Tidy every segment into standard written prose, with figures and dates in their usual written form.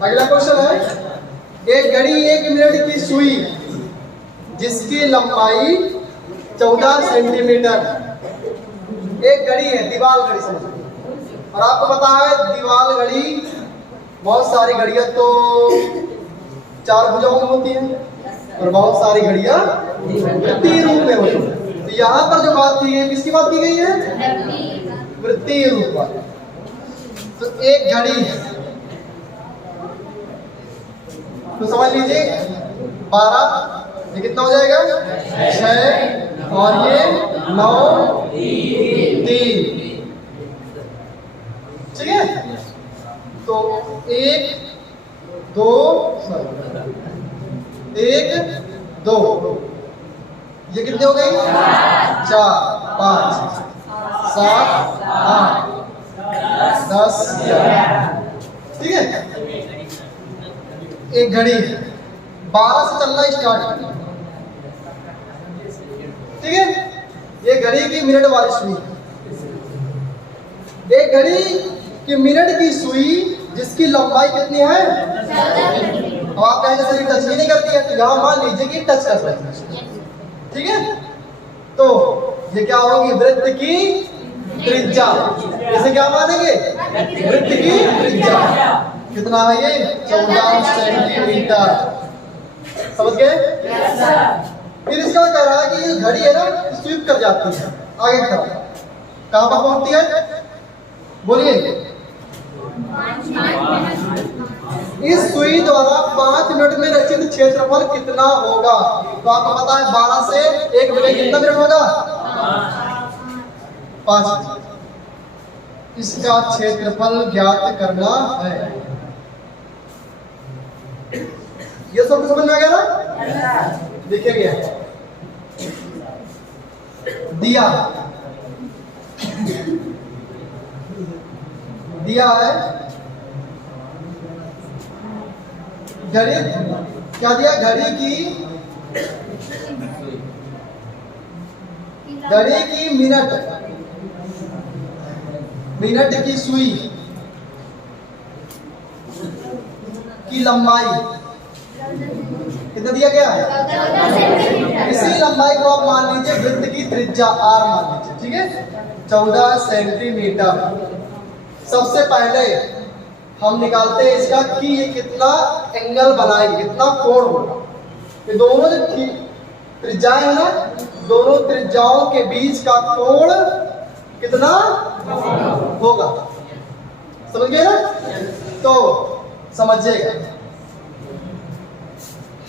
अगला क्वेश्चन है, एक घड़ी 1 मिनट की सुई जिसकी लंबाई 14 सेंटीमीटर। एक घड़ी है, दीवार घड़ी समझ, और आपको पता है दीवार घड़ी बहुत सारी घड़ियां तो 4 भुजाओं में होती हैं और बहुत सारी घड़ियां वृत्तीय रूप में होती हैं। तो यहाँ पर जो बात की है, किसकी बात की गई है? वृत्तीय रूप वाली। तो एक घड़ी है, तो समझ लीजिए 12, ये कितना हो जाएगा? 6 और ये 9 3, ठीक है। तो 1 2 1 2, ये कितने हो गई? 4 5 7 8 10 11, ठीक है। एक घड़ी 12 से चलना स्टार्ट, ठीक है। ये घड़ी की मिनट वाली सुई, एक घड़ी की मिनट की सुई जिसकी लंबाई कितनी है? अब आप कहेंगे सर टच ही नहीं करती है, तो यहां मान लीजिए कि टच कर रही है, ठीक है। तो ये क्या होगी? वृत्त की त्रिज्या। इसे क्या मानेंगे? वृत्त की त्रिज्या। कितना है ये? 14 सेंटीमीटर। समझ गए? फिर इसका कह रहा है कि ये घड़ी है ना, स्वीप कर जाती है आगे की तरफ। कहां पर पहुंचती है? बोलिए। इस सुई द्वारा 5 मिनट में रचित क्षेत्रफल कितना होगा? तो आपको पता है 12 से 1 मिनट कितना मिनट होगा? 5। इसका क्षेत्रफल ज्ञात करना है। ये सब समझ में आ गया ना? देखिए गया दिया दिया है घड़ी, क्या दिया? घड़ी की मिनट की सुई की लंबाई कितना दिया गया है? इसी लंबाई को आप मान लीजिए वृत्त की त्रिज्या r मान लीजिए, ठीक है। 14 सेंटीमीटर। सबसे पहले हम निकालते हैं इसका कि ये कितना एंगल बनाएगी, कितना कोण होगा। ये दोनों जो त्रिज्याएं है ना, दोनों त्रिज्याओं के बीच का कोण कितना होगा? समझ गए ना? तो समझिएगा,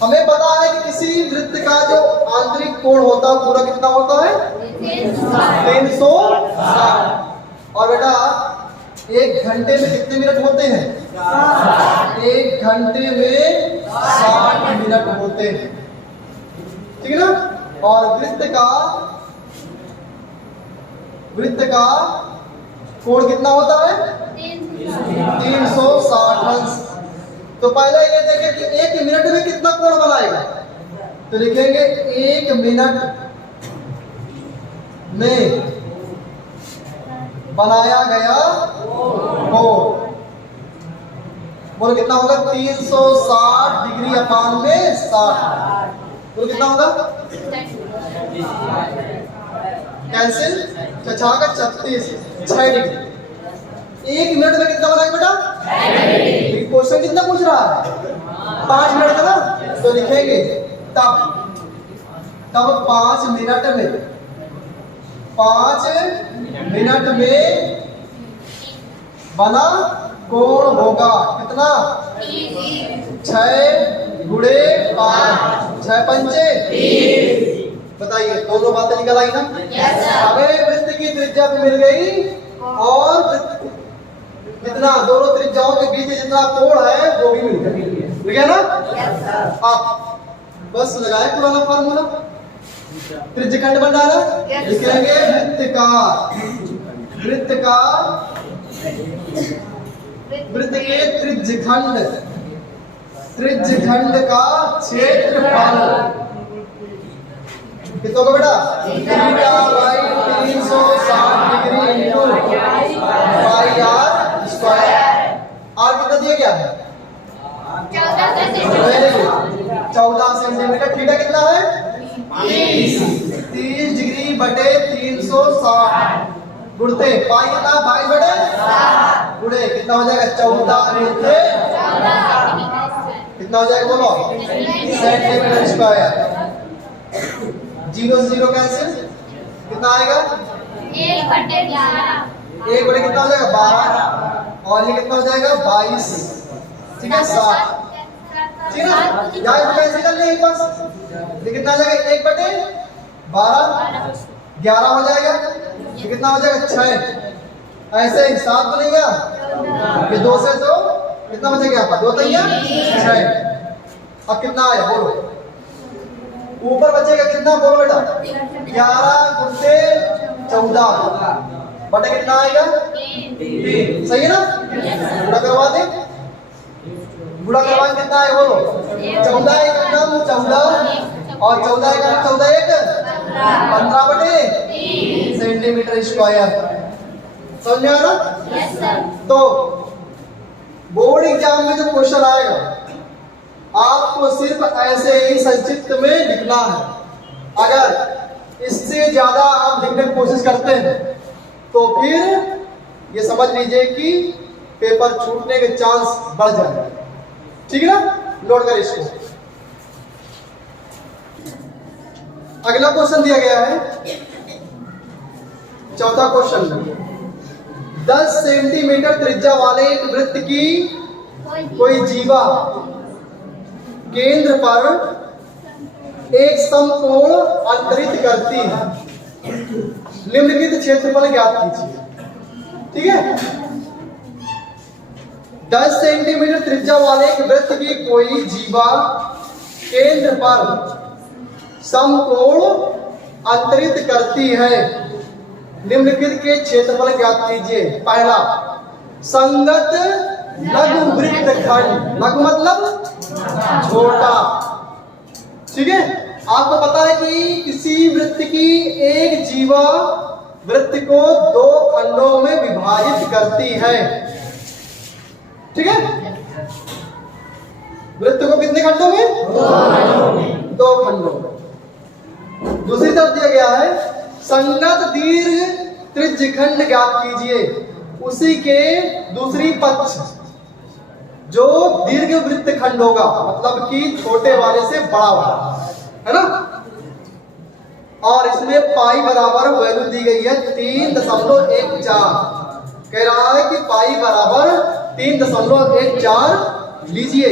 हमें पता है कि किसी वृत्त का जो आंतरिक कोण होता है पूरा कितना होता है? 360। और बेटा 1 घंटे में कितने मिनट होते हैं? 1 घंटे में 60 मिनट होते हैं, ठीक है ना। और वृत्त का कोण कितना होता है? 360 अंश। तो पहले ये देखें कि 1 मिनट में कितना कोण बनाएगा। तो लिखेंगे 1 मिनट में बनाया गया कोण, बोलो कितना होगा? 360 डिग्री अपान में 60, बोलो कितना होगा? कैंसिल, 6 का 36, 6 डिग्री। 1 मिनट में कितना बनाएगा बेटा? क्वेश्चन कितना पूछ रहा है? 5 मिनट का ना, तो लिखेंगे तब 5 मिनट में बना कोण होगा कितना? 6 गुणे 5, 6 पंचे 30। बताइए, दोनों बातें निकल आई ना? हमें वृत्त की त्रिज्या भी मिल गई और जितना दोनों त्रिज्याओं के बीच जितना कोण है वो भी मिल गया ना? आप बस लगाए पुराना फार्मूला, त्रिज्यखंड बन डाला, लिखेंगे वृत्त के त्रिज्यखंड का क्षेत्रफल कितना होगा बेटा? θ/360 degree into pi r square. r कितना दिया ये क्या है? 14 सेंटीमीटर। थीटा कितना है? 30 डिग्री बटे 360 गुणते पाई कितना? 22 बटे गुणे कितना हो जाएगा? 14 गुणते कितना हो जाएगा बोलो? Centimetre square. 0 से 0 कैंसिल, कितना आएगा? 1 बटे 11। 1 बटे कितना हो जाएगा? 12 और ये कितना हो जाएगा? 22। ठीक है 7। ठीक है ना? यहाँ इसको कैसे कर ले एक बार? ये कितना आ जाएगा? 1 बटे 12 11 हो जाएगा। ये कितना हो जाएगा? 6। ऐसे ही 7 बनेगा। ये 2 से तो कितना बचेगा आपका? 2 तैयार 6। अब कितना आया बोलो? ऊपर बचेगा कितना बोलो बेटा? 11 गुणते 14 बटे कितना आएगा? 3। सही है ना? गुणा करवा दे। गुणा करवा कितना है बोलो? 14 एक नाम 14 और 14 एक नाम 14 एक 15 बटे 3 सेंटीमीटर स्क्वायर। समझ में आ रहा? तो बोर्ड एग्जाम में जब क्वेश्चन आएगा आपको सिर्फ ऐसे ही संक्षिप्त में लिखना है। अगर इससे ज्यादा आप लिखने की कोशिश करते हैं तो फिर ये समझ लीजिए कि पेपर छूटने के चांस बढ़ जाएंगे। ठीक है ना? नोट कर इसको। अगला क्वेश्चन दिया गया है, चौथा क्वेश्चन। 10 सेंटीमीटर त्रिज्या वाले एक वृत्त की कोई जीवा केंद्र पर एक समकोण अंतरित करती है। निम्नलिखित क्षेत्रफल ज्ञात कीजिए। ठीक है? 10 सेंटीमीटर त्रिज्या वाले एक वृत्त की कोई जीवा केंद्र पर समकोण अंतरित करती है। निम्नलिखित के क्षेत्रफल ज्ञात कीजिए। पहला, संगत लघु वृत्तखंड। लघु मतलब छोटा। ठीक है? आपको पता है कि किसी वृत्त की एक जीवा वृत्त को 2 खंडों में विभाजित करती है। ठीक है? वृत्त को कितने खंडों में? 2 खंडों में। दूसरी तरफ दिया गया है, संगत दीर्घ त्रिज्यखंड ज्ञात कीजिए। उसी के दूसरी पक्ष जो दीर्घ वृत्त खंड होगा, मतलब कि छोटे वाले से बड़ा वाला, है ना? और इसमें पाई बराबर वैल्यू दी गई है 3.14। कह रहा है कि पाई बराबर 3.14 लीजिए।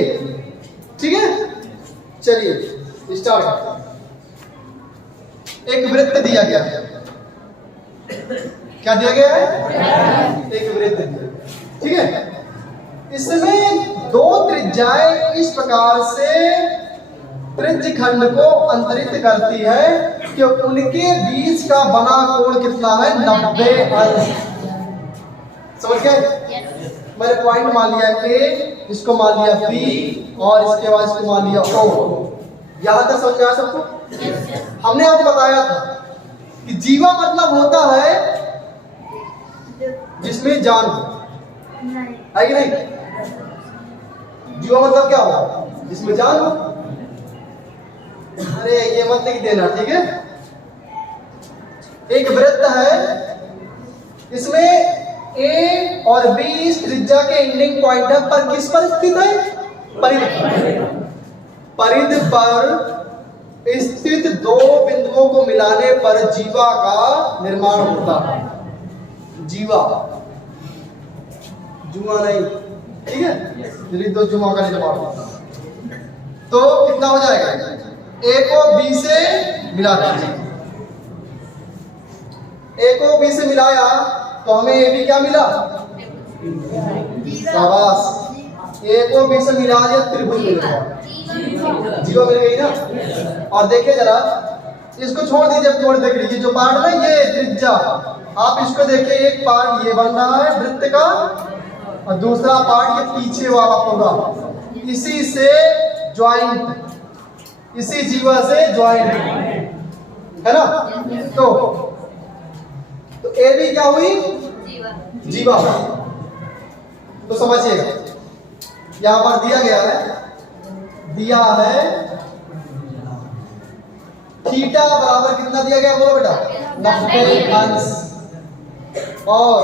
ठीक है? चलिए स्टार्ट करते हैं। एक वृत्त दिया गया है। क्या दिया गया है? एक वृत्त दिया। ठीक है? इसमें 2 त्रिज्याएं इस प्रकार से त्रिज्यखंड को अंतरित करती है कि उनके बीच का बना कोण कितना है? 90 अंश। समझ गए? मैंने पॉइंट मान लिया A, इसको मान लिया B और इसके बाद इसको मान लिया O। यहां तक समझ आया सबको? हमने आपको बताया था कि जीवा मतलब होता है जिसमें जान है कि नहीं? जीवा मतलब क्या होगा? जिसमें जान हो। अरे ये मत लिख देना। ठीक है? एक वृत्त है, इसमें A और B इस त्रिज्या के एंडिंग पॉइंट पर किस पर स्थित है? परिध। परिध पर स्थित 2 बिंदुओं को मिलाने पर जीवा का निर्माण होता है। जीवा, जुआ नहीं। ठीक है? यदि 2 जुआ का निर्माण होता है तो कितना हो जाएगा? A को B से मिला दीजिए। A को B से मिलाया तो हमें AB क्या मिला? शाबाश। A को B से मिला दिया, त्रिभुज मिल गया। जीवा मिल गई ना? और देखिए जरा, इसको छोड़ दीजिए, छोड़ देख लीजिए। जो पार्ट ना ये त्रिज्या, आप इसको देखिए। एक पार्ट ये बन रहा है वृत्त का और दूसरा पार्ट ये पीछे वाला पूरा इसी से ज्वाइंट, इसी जीवा से ज्वाइंट है ना? तो AB क्या हुई? जीवा। तो समझिएगा, यहां पर दिया गया है, दिया है थीटा बराबर कितना दिया गया बोलो बेटा 90 अंश, और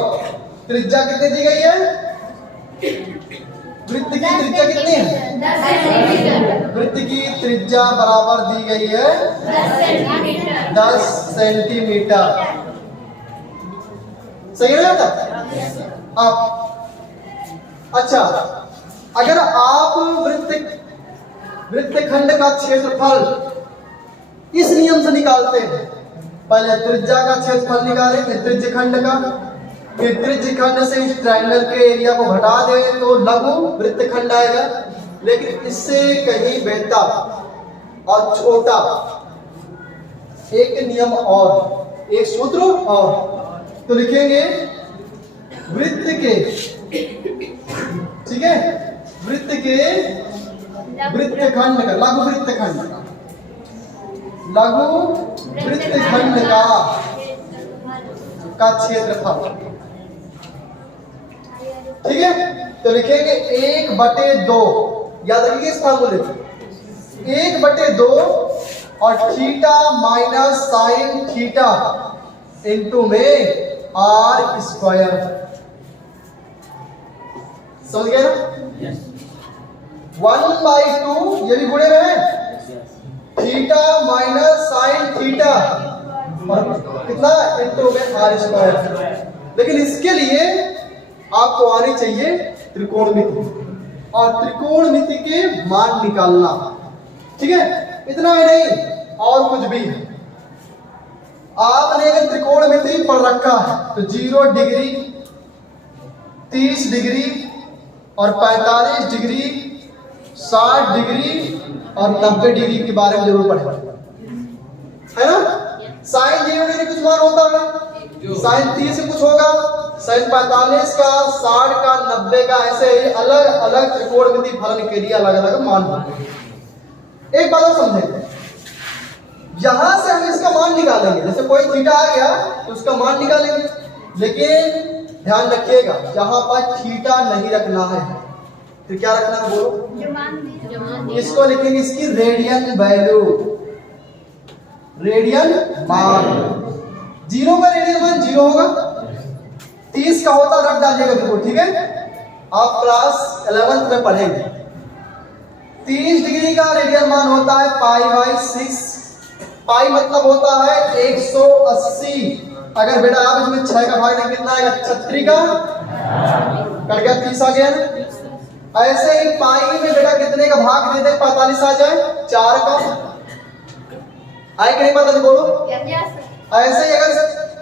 त्रिज्या कितनी दी गई है, वृत्त की त्रिज्या कितनी है, 10 सेंटीमीटर। वृत्त की त्रिज्या बराबर दी गई है 10 सेंटीमीटर। 10 सेंटीमीटर। सही है बेटा? अब अच्छा, अगर आप वृत्तखंड का क्षेत्रफल इस नियम से निकालते हैं, पहले त्रिज्या का क्षेत्रफल निकालें, फिर त्रिज्यखंड का, फिर त्रिज्यखंड से इस ट्रायंगल के एरिया को घटा दें तो लघु वृत्तखंड आएगा, लेकिन इससे कहीं बेहतर और छोटा एक नियम और एक सूत्र और, तो लिखेंगे वृत्त के, ठीक है, वृत्त के वृत्तखंड का, लघु वृत्तखंड का, लघु वृत्तखंड का क्षेत्रफल, ठीक है। तो लिखेंगे 1/2, याद रखिए इस फार्मूले को, 1/2 और theta minus sine theta into में आर स्क्वायर, समझ गए ना? 1/2 ये भी गुणे में है, थीटा माइनस साइन थीटा और कितना इंटू में आर स्क्वायर। लेकिन इसके लिए आपको आनी चाहिए त्रिकोणमिति, और त्रिकोणमिति के मान निकालना, ठीक है। इतना ही नहीं और कुछ भी, आपने अगर त्रिकोणमिति पढ़ रखा है तो 0 डिग्री, 30 डिग्री और 45 डिग्री, 60 डिग्री और 90 डिग्री के बारे में जरूर पढ़े, है ना। साइन 0 डिग्री कुछ मान होता है, साइन 30 से कुछ होगा, साइन 45 का, 60 का, 90 का, ऐसे ही अलग अलग त्रिकोणमिति फलन के लिए अलग अलग मान होते हैं। एक बात और समझेंगे, यहां से हम इसका मान निकालेंगे, जैसे कोई थीटा आ गया तो उसका मान निकालेंगे, लेकिन ध्यान रखिएगा यहां पर थीटा नहीं रखना है, फिर क्या रखना है बोलो, इसको लिखेंगे इसकी रेडियन वैल्यू, रेडियन मान। 0 का रेडियन मान 0 होगा, 30 का होता रख डालिएगा बिल्कुल, ठीक है। आप क्लास 11th में पढ़ेंगे, 30 डिग्री का रेडियन मान होता है π/6, पाई मतलब होता है 180। अगर बेटा आप इसमें 6 का भाग दें कितना आएगा, 36 का कट गया, 30 आ गया ना। ऐसे ही पाई में बेटा कितने का भाग दे दे 45 आ जाए, 4 का आए कि नहीं पता नहीं बोलो। ऐसे ही अगर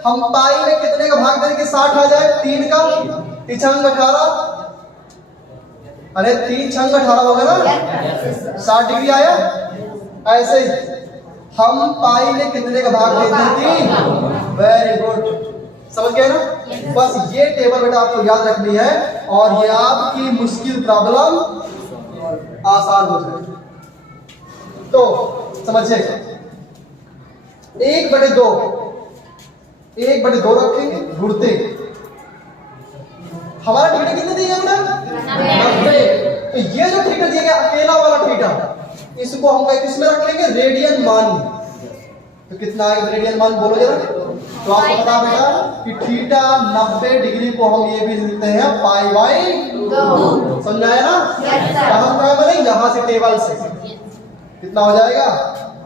हम पाई में कितने का भाग देंगे 60 आ जाए, 3 का, 3 छंग 18, अरे 3 छंग 18 होगा ना, 60 डिग्री आया। ऐसे ही हम पाई में कितने का भाग देते हैं, 3। वेरी गुड, समझ गए ना। बस ये टेबल बेटा आपको याद रखनी है और ये आपकी मुश्किल प्रॉब्लम आसान हो जाएगी। तो समझिए 1/2 रखेंगे घुड़ते, हमारा थीटा कितने दिया बेटा 90। तो ये जो थीटा दिया गया अकेला वाला थीटा, इसको हम किस में रख लेंगे, रेडियन मान। तो कितना आएगा रेडियन मान बोलो जरा। तो आपको पता बेटा कि थीटा 90 डिग्री को हम ये भी लिखते हैं π/2, समझाया ना। हम क्या बने यहां से टेबल से कितना हो जाएगा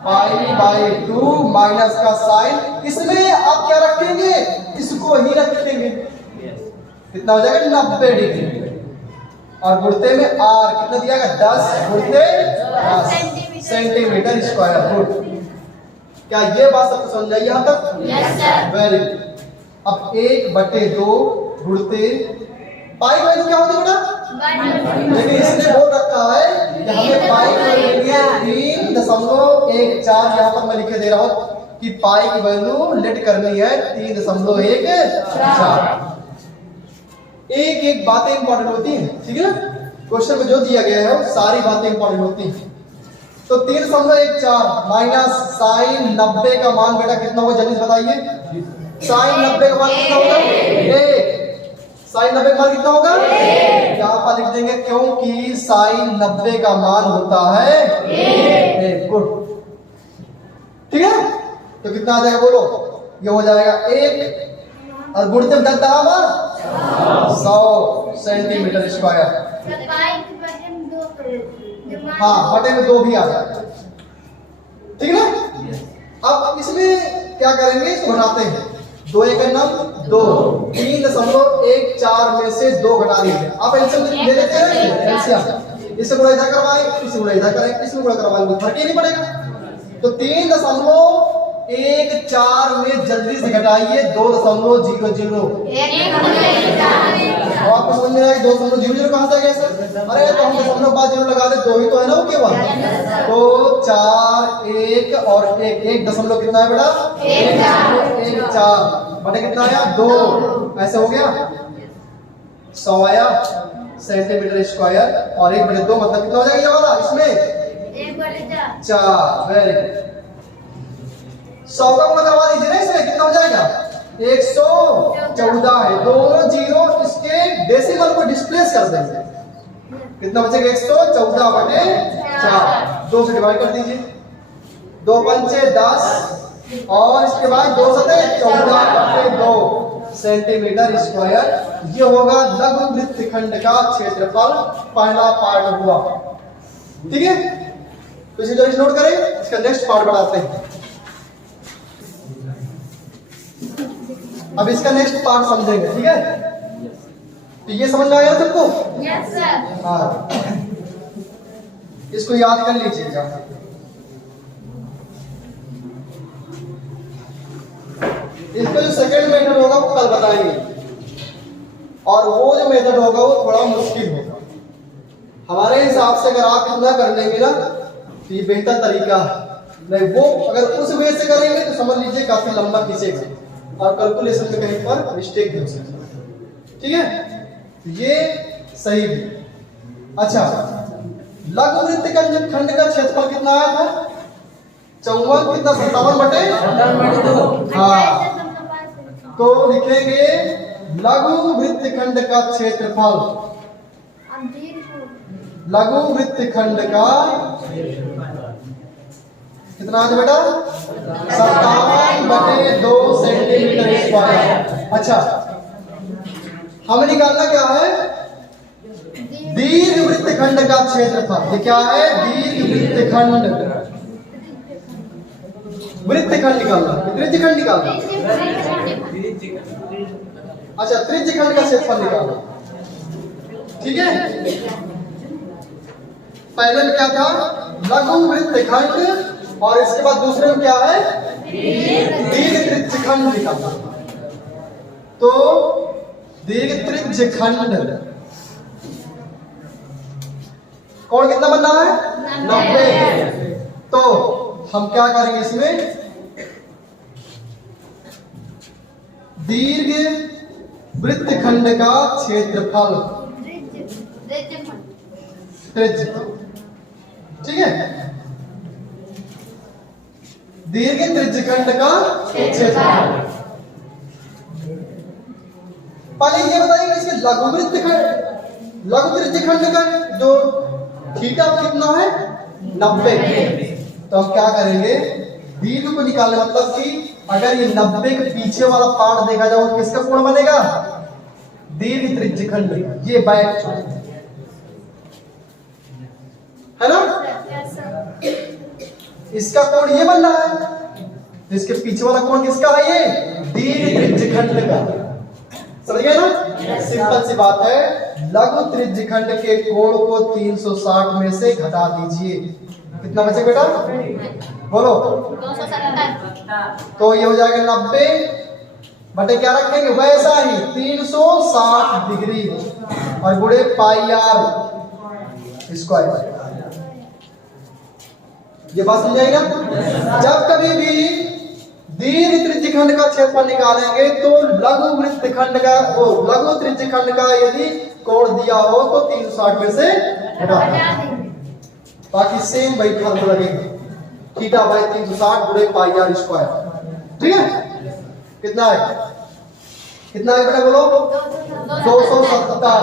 π/2 माइनस का साइन, इसमें आप क्या रखेंगे, इसको ही रखेंगे, कितना हो जाएगा 90 डिग्री, और गुणते में आर कितना दिया गया 10 गुणते 10 सेंटीमीटर स्क्वायर। गुड, क्या ये बात सबको समझ आई यहां तक? Yes sir. Very good. अब 1/2 गुणते पाई वैल्यू क्या होती है बेटा, लेकिन इसने बोल रखा है कि हमें पाई की वैल्यू 3.14, यहां पर मैं लिखे दे रहा हूं कि पाई की वैल्यू लेट करनी है 3.14। एक बातें इंपॉर्टेंट होती हैं, ठीक है ना। क्वेश्चन में जो दिया गया है वो सारी बातें इंपॉर्टेंट होती हैं। तो 3.14 माइनस साइन 90 का मान बेटा कितना होगा, जल्दी से बताइए। साइन 90 का मान कितना होगा 1, साइन 90 का मान कितना होगा? यहाँ पर लिख देंगे क्योंकि साइन 90 का मान होता है 1। गुड, ठीक है। तो कितना आ जाएगा बोलो? ये हो जाएगा 1 और गुणते में 10 बराबर 100 सेंटीमीटर स्क्वायर। हाँ, बटे में 2 भी आ जाएगा, ठीक है ना। अब इसमें क्या करेंगे, इसको घटाते हैं। 2 एक 2, 3.14 में से 2 घटा दीजिए। आप एलसीएम ले लेते हैं, एलसीएम इससे गुणा इधर करवाएं, इससे गुणा इधर करें, इससे गुणा करवाएंगे, फर्क ही नहीं पड़ेगा। तो 3.14 में जल्दी से घटाइए 2.00। और आपको समझ में आया कि 2.00 कहां से आ गया सर? अरे तो हम 0.5 लगा दे, 2 ही तो है ना वो केवल। तो 4 1 और 1 दशमलव कितना है बेटा? 1 4 बटे कितना आया? 2। ऐसे हो गया 100 आया सेंटीमीटर स्क्वायर और 1/2 मतलब कितना हो जाएगा ये वाला? इसमें 4। Very good. 100 का गुणा करवा दीजिए ना इसमें, कितना हो जाएगा? 114 है। दोनों जीरो इसके डेसिमल को डिस्प्लेस कर देंगे, कितना बचेगा? 114 बटे 4। 2 से डिवाइड कर दीजिए, 2 पंचे 10 और इसके बाद 2 सते 14 बटे 2 सेंटीमीटर स्क्वायर। ये होगा लघु वृत्तखंड का क्षेत्रफल। पहला पार्ट हुआ, ठीक है। तो इसे जल्दी नोट करें, इसका नेक्स्ट पार्ट बढ़ाते हैं। अब इसका नेक्स्ट पार्ट समझेंगे, ठीक है। तो ये समझ में आया सबको? Yes sir. हाँ, इसको याद कर लीजिएगा। इसका जो सेकंड मेथड होगा वो कल बताएंगे, और वो जो मेथड होगा वो थोड़ा मुश्किल होगा। हमारे हिसाब से अगर आप इतना कर लेंगे ना तो ये बेहतर तरीका है। नहीं, वो अगर उस वे से करेंगे तो समझ लीजिए काफी लंबा खींचेगा और कैलकुलेशन में कहीं पर मिस्टेक भी हो सकती है, ठीक है। ये सही भी। अच्छा, लघु वृत्तखंड का क्षेत्रफल कितना आया था? 54 कितना? 57 बटे 2। हाँ, तो लिखेंगे लघु वृत्तखंड का क्षेत्रफल। लघु वृत्तखंड का कितना है बेटा? 57 बटे 2 सेंटीमीटर स्क्वायर। अच्छा, हमें निकालना क्या है? दीर्घ वृत्तखंड का क्षेत्रफल। ये क्या है? दीर्घ वृत्तखंड। वृत्तखंड निकालना, त्रिज्यखंड निकालना। अच्छा, त्रिज्यखंड का क्षेत्रफल निकालना, ठीक है। पहले में क्या था? लघु वृत्तखंड, और इसके बाद दूसरे में क्या है? दीर्घ त्रिज्यखंड निकालना। तो दीर्घ त्रिज्यखंड कोण कितना बनना है? 90। तो हम क्या करेंगे इसमें? दीर्घ वृत्तखंड का क्षेत्रफल त्रिज्य, ठीक है। दीर्घ त्रिज्यखंड का क्षेत्रफल। पहले ये बताइए इसके लघु वृत्तखंड, लघु त्रिज्यखंड का जो थीटा कितना है? 90। तो हम क्या करेंगे? दीर्घ को निकालने, मतलब कि अगर ये 90 के पीछे वाला पार्ट देखा जाए तो किसका कोण बनेगा? दीर्घ त्रिज्यखंड। ये बैक है ना, इसका कोण ये बन रहा है, इसके पीछे वाला कोण किसका है? ये दीर्घ त्रिज्यखंड का। समझ गए ना? सिंपल सी बात है। लघु त्रिज्यखंड के कोण को 360 में से घटा दीजिए, कितना बचे बेटा? बोलो। 270। तो ये हो जाएगा 90 बटे क्या रखेंगे? वैसा ही 360 डिग्री और गुणे पाई आर स्क्वायर। ये बात समझ आई ना? जब कभी भी दीर्घ त्रिज्यखंड का क्षेत्रफल निकालेंगे तो लघु वृत्तखंड का, वो लघु त्रिज्यखंड का यदि कोण दिया हो तो 360 में से घटा देंगे, बाकी सेम वही फल लगेगा। थीटा बाई 360 गुणे पाई आर स्क्वायर, ठीक है। कितना है? कितना आएगा बेटा बोलो? 270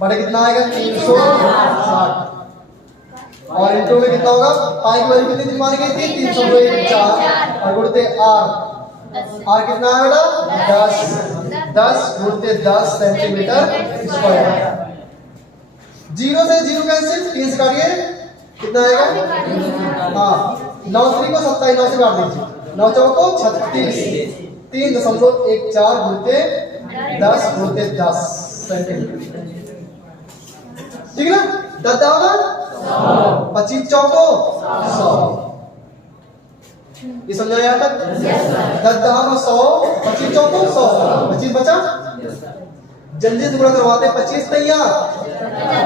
बटे कितना आएगा? 360 और इंटू में कितना होगा? पाई की वैल्यू कितनी मानी गई थी? 304 और गुणते आर कितना है बेटा? 10 गुणते 10 सेंटीमीटर स्क्वायर। 0 से 0 कैंसिल, 3 से काटिए कितना आएगा? हाँ 9 3 को 27 9 से काट दीजिए, 9 चौको 36 3.14 गुणते 10 गुणते 10 सेंटीमीटर। ठीक है ना? 10 होगा 25 चौको 100। ये समझा यहाँ तक? 10 दहामा 100, 25 चौको 100, 25 बचा। जल्दी से गुणा करवाते हैं। 25 तैया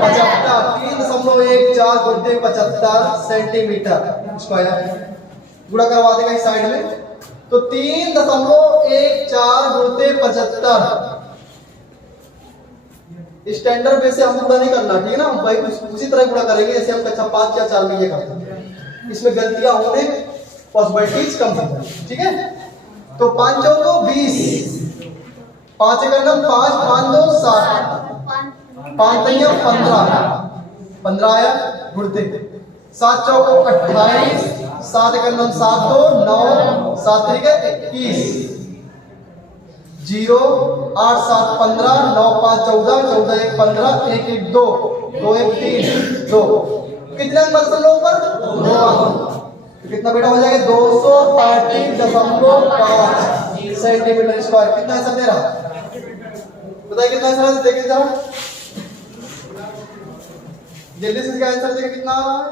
75 3.14 गुणते 75 सेंटीमीटर स्क्वायर। गुणा करवा देगा इस साइड में तो 3.14 गुणते 75। स्टैंडर्ड बेस से हम गुणा नहीं करना, ठीक है ना? हम भाई उसी तरह गुणा करेंगे जैसे हम कक्षा 5 या 4 में ये करते हैं। इसमें गलतियां होने पॉसिबिलिटीज कम होती है। ठीक है? तो 5 चौको 20, 5 का नाम 5 5 2 7, 5 तैया 15 आया गुणते 7 चौको 28, 7 का नाम 7 2 9, 7 3 21, 0 8 7 15, 9 5 14, 14 1 15, 1 1 2, 2 1 3 2। कितने अंक बच लो ऊपर? 2 अंक। तो कितना बेटा हो जाएगा? 230.5 सेंटीमीटर स्क्वायर। कितना आंसर दे रहा? बताइए कितना आंसर है? देखिए जरा जल्दी से इसका आंसर देखिए कितना आ रहा है।